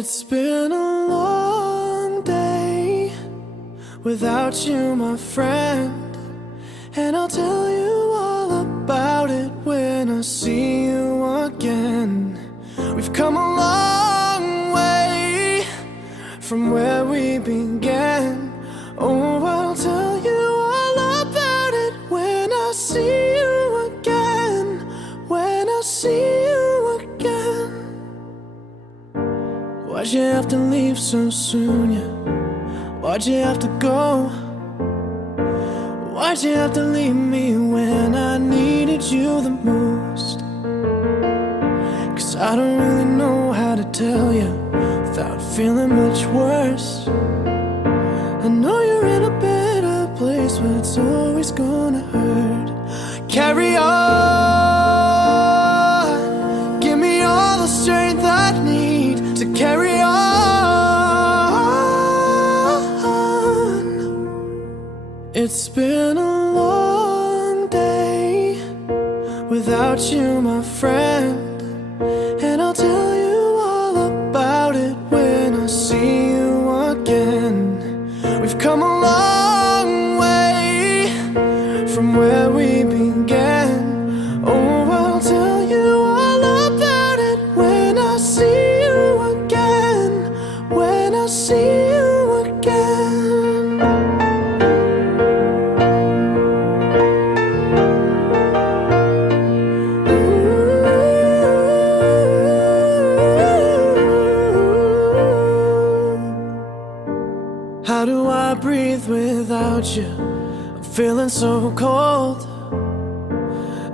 It's been a long day without you, my friend, and I'll tell you all about it when I see you again. We've come a long way from where we began. Oh, I'll tell you all about it when I see you again. When I see you again. Why'd you have to leave so soon, yeah? Why'd you have to go? Why'd you have to leave me when I needed you the most? 'Cause I don't really know how to tell you without feeling much worse. I know you're in a better place, but it's always gonna hurt. Carry on, give me all the strength I need to carry on. It's been a long day without you, my friend, and I'll tell you all about it when I see you again. We've come a long way from where we began. Oh, I'll tell you all about it when I see you again. When I see you again. How do I breathe without you? I'm feeling so cold.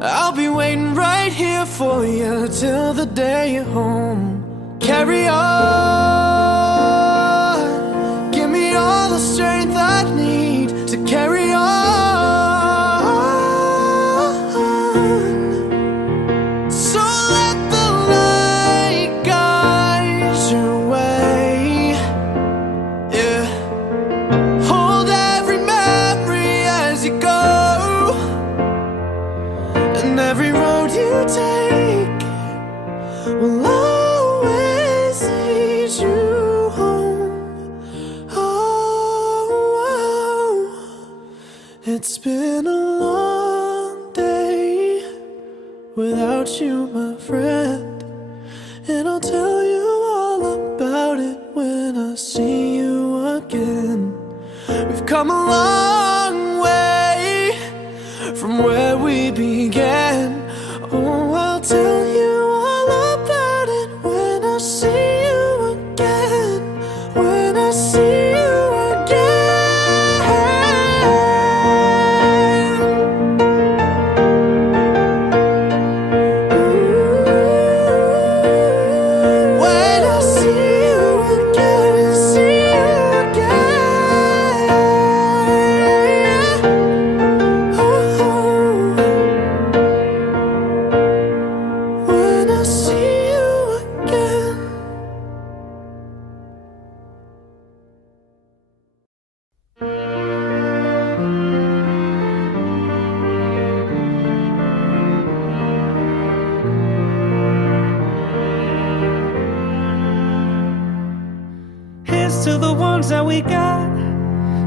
I'll be waiting right here for you till the day you're home. Carry on, give me all the strength I need to carry on. So let the light guide your way, yeah. Hold every memory as you go, and every road you take will always lead you home. Oh, it's been a long day without you, my friend, and I'll tell you all about it when I see you again. We've come a long way from where we began. Oh, I'll tell you all about it when I see you again. When I see you again. Ooh, when I see you again, see you again. Oh, when I see you again. Here's to the ones that we got.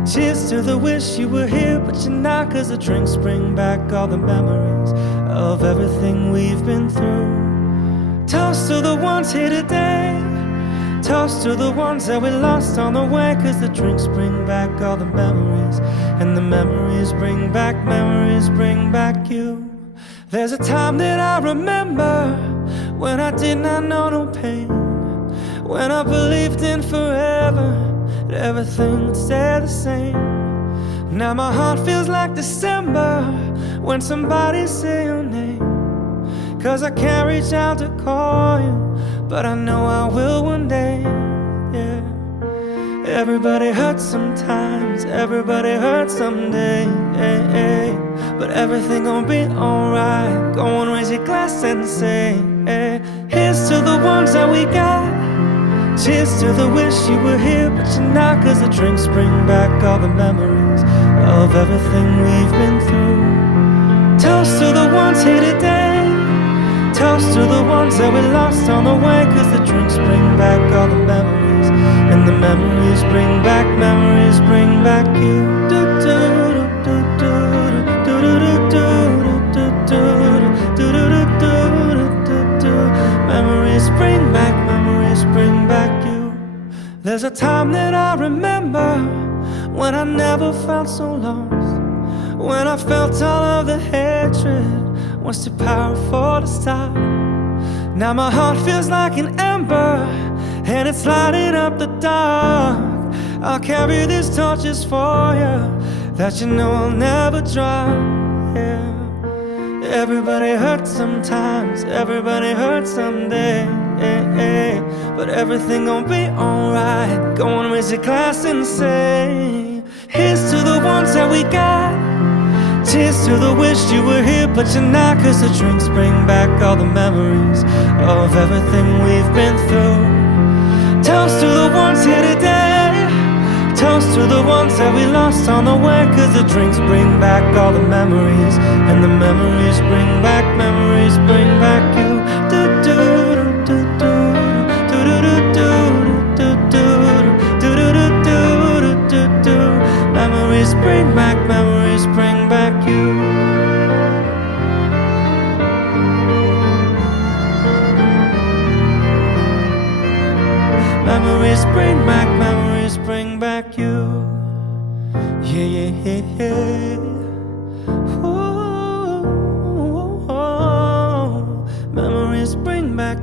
Cheers to the wish you were here, but you're not. 'Cause the drinks bring back all the memories of everything we've been through. Toast to the ones here today. Toast to the ones that we lost on the way. 'Cause the drinks bring back all the memories, and the memories bring back you. There's a time that I remember when I did not know no pain, when I believed in forever, that everything would stay the same. Now my heart feels like December when somebody say your name. 'Cause I can't reach out to call you, but I know I will one day, yeah. Everybody hurts sometimes, everybody hurts someday, hey, hey. But everything gon' be alright. Go on, raise your glass and say, hey. Here's to the ones that we got. Cheers to the wish you were here, but you're not. 'Cause the drinks bring back all the memories of everything we've been through. Toast to the ones here today. Toast to the ones that we lost on the way, 'cause the drinks bring back all the memories, and the memories bring back you. Do do do do do do do do do do do do do do. Memories bring back you. There's a time that I remember when I never felt so lost, when I felt all of the hatred was too powerful to stop. Now my heart feels like an ember, and it's lighting up the dark. I'll carry these torches for you that you know I'll never drop. Yeah. Everybody hurts sometimes, everybody hurts someday, but everything gon' be alright. Go on, raise your glass and say, here's to the ones that we got. Cheers to the wish you were here but you're not, 'cause the drinks bring back all the memories of everything we've been through. Toast to the ones here today, toast to the ones that we lost on the way, 'cause the drinks bring back all the memories, and the memories bring back you. Do do do do do do do do do do do do do do. Memories bring back you. Memories bring back you. Yeah, yeah, yeah, yeah. Ooh, memories bring back